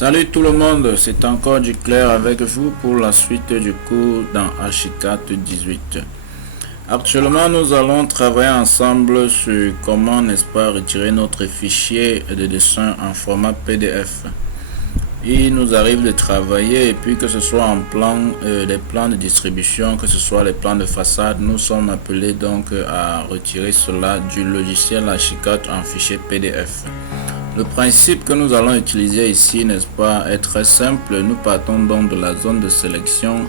Salut tout le monde, c'est encore du clair avec vous pour la suite du cours dans Archicad 18. Actuellement, nous allons travailler ensemble sur comment, n'est-ce pas, retirer notre fichier de dessin en format PDF. Il nous arrive de travailler et puis que ce soit en plan, les plans de distribution, que ce soit les plans de façade, nous sommes appelés donc à retirer cela du logiciel Archicad en fichier PDF. Le principe que nous allons utiliser ici, n'est-ce pas, est très simple. Nous partons donc de la zone de sélection.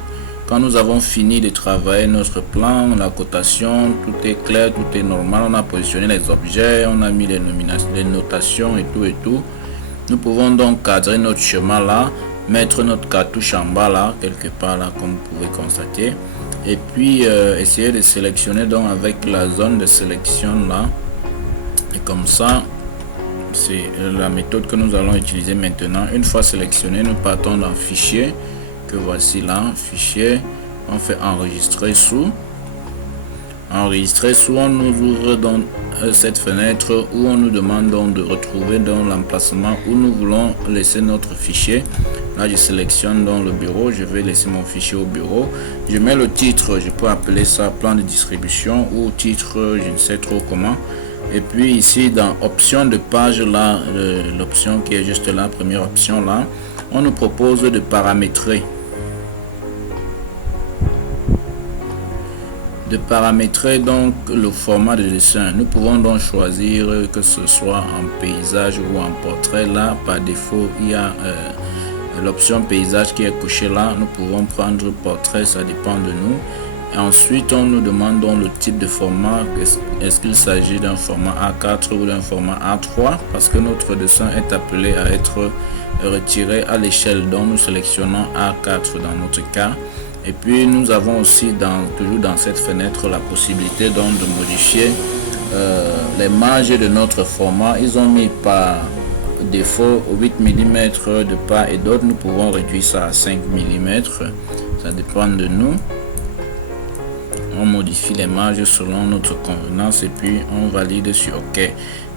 Quand nous avons fini de travailler notre plan, la cotation, tout est clair, tout est normal. On a positionné les objets, on a mis les notations et tout. Nous pouvons donc cadrer notre chemin là, mettre notre cartouche en bas là, quelque part là, comme vous pouvez constater. Et puis essayer de sélectionner donc avec la zone de sélection là. Et comme ça, c'est la méthode que nous allons utiliser maintenant. Une fois sélectionné, nous partons dans fichier, que voici là, fichier, on fait enregistrer sous. Enregistrer sous, on nous ouvre donc cette fenêtre où on nous demande donc de retrouver dans l'emplacement où nous voulons laisser notre fichier. Là, je sélectionne dans le bureau, je vais laisser mon fichier au bureau. Je mets le titre, je peux appeler ça plan de distribution ou titre, je ne sais trop comment. Et puis ici dans option de page là, l'option qui est juste là, première option là, on nous propose de paramétrer. Donc le format de dessin. Nous pouvons donc choisir que ce soit en paysage ou en portrait. Là par défaut il y a l'option paysage qui est cochée là. Nous pouvons prendre portrait, ça dépend de nous. Et ensuite on nous demande donc le type de format. Est-ce qu'il s'agit d'un format A4 ou d'un format A3, parce que notre dessin est appelé à être retiré à l'échelle, donc nous sélectionnons A4 dans notre cas. Et puis nous avons aussi toujours dans cette fenêtre la possibilité donc de modifier les marges de notre format. Ils ont mis par défaut 8 mm de part et d'autre. Nous pouvons réduire ça à 5 mm, ça dépend de nous. On modifie les marges selon notre convenance et puis on valide sur OK.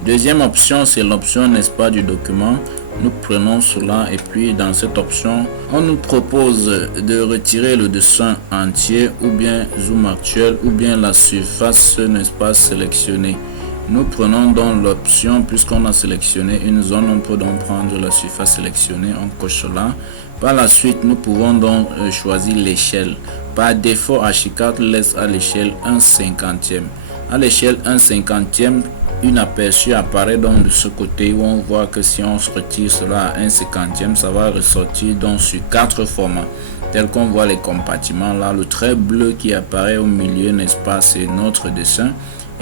Deuxième option, c'est l'option, n'est-ce pas, du document. Nous prenons cela et puis dans cette option, on nous propose de retirer le dessin entier ou bien zoom actuel ou bien la surface, n'est-ce pas, sélectionnée. Nous prenons donc l'option, puisqu'on a sélectionné une zone, on peut donc prendre la surface sélectionnée, on coche cela. Par la suite, nous pouvons donc choisir l'échelle. Par défaut, Archicad laisse à l'échelle 1/50. À l'échelle 1/50, une aperçu apparaît donc de ce côté où on voit que si on se retire cela à 1/50, ça va ressortir donc sur 4 formats. Tel qu'on voit les compartiments là, le trait bleu qui apparaît au milieu, n'est-ce pas, c'est notre dessin.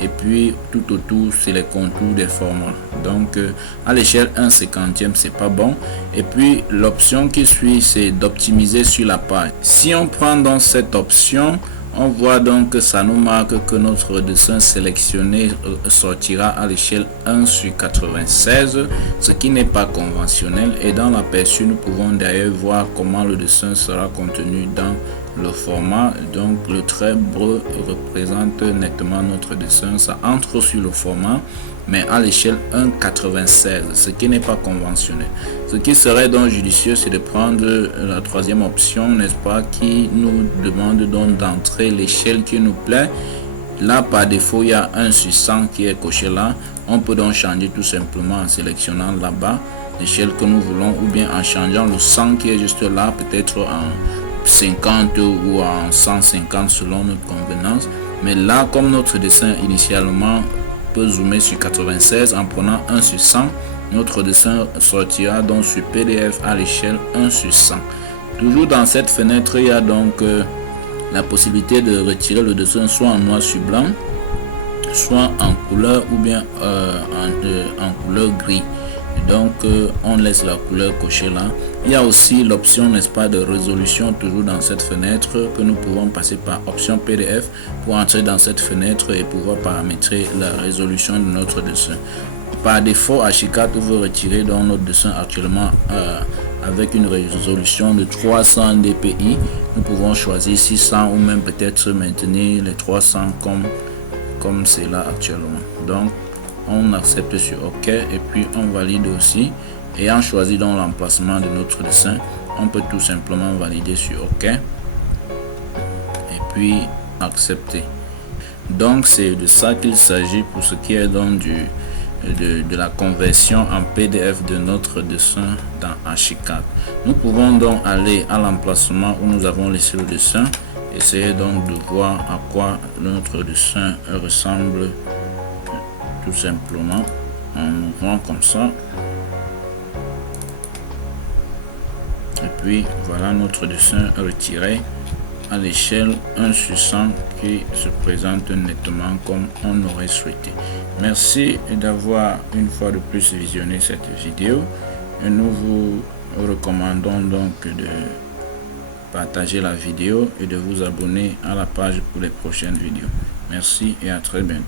Et puis tout autour c'est les contours des formats. Donc à l'échelle 1/50, c'est pas bon. Et puis l'option qui suit, c'est d'optimiser sur la page. Si on prend donc cette option, on voit donc que ça nous marque que notre dessin sélectionné sortira à l'échelle 1/96, ce qui n'est pas conventionnel. Et dans l'aperçu, nous pouvons d'ailleurs voir comment le dessin sera contenu dans le format. Donc le trait bleu représente nettement notre dessin, ça entre sur le format mais à l'échelle 1/96, ce qui n'est pas conventionnel. Ce qui serait donc judicieux, c'est de prendre la troisième option, n'est-ce pas, qui nous demande donc d'entrer l'échelle qui nous plaît. Là par défaut il y a 1/100 qui est coché là. On peut donc changer tout simplement en sélectionnant là-bas l'échelle que nous voulons, ou bien en changeant le 100 qui est juste là, peut-être en 50 ou en 150 selon notre convenance. Mais là, comme notre dessin initialement peut zoomer sur 96, en prenant 1/100, notre dessin sortira donc sur PDF à l'échelle 1/100. Toujours dans cette fenêtre, il y a donc la possibilité de retirer le dessin soit en noir sur blanc, soit en couleur ou bien en couleur gris. Donc on laisse la couleur cochée là. Il y a aussi l'option, n'est-ce pas, de résolution, toujours dans cette fenêtre, que nous pouvons passer par option PDF pour entrer dans cette fenêtre et pouvoir paramétrer la résolution de notre dessin. Par défaut, Archicad veut retirer dans notre dessin actuellement avec une résolution de 300 dpi. Nous pouvons choisir 600 ou même peut-être maintenir les 300 comme c'est là actuellement. Donc on accepte sur OK et puis on valide aussi. Ayant choisi donc l'emplacement de notre dessin, on peut tout simplement valider sur OK et puis accepter. Donc c'est de ça qu'il s'agit pour ce qui est donc de la conversion en PDF de notre dessin dans Archicad. Nous pouvons donc aller à l'emplacement où nous avons laissé le dessin, essayer donc de voir à quoi notre dessin ressemble tout simplement en ouvrant comme ça. Et puis voilà notre dessin retiré à l'échelle 1/100 qui se présente nettement comme on aurait souhaité. Merci d'avoir une fois de plus visionné cette vidéo et nous vous recommandons donc de partager la vidéo et de vous abonner à la page pour les prochaines vidéos. Merci et à très bientôt.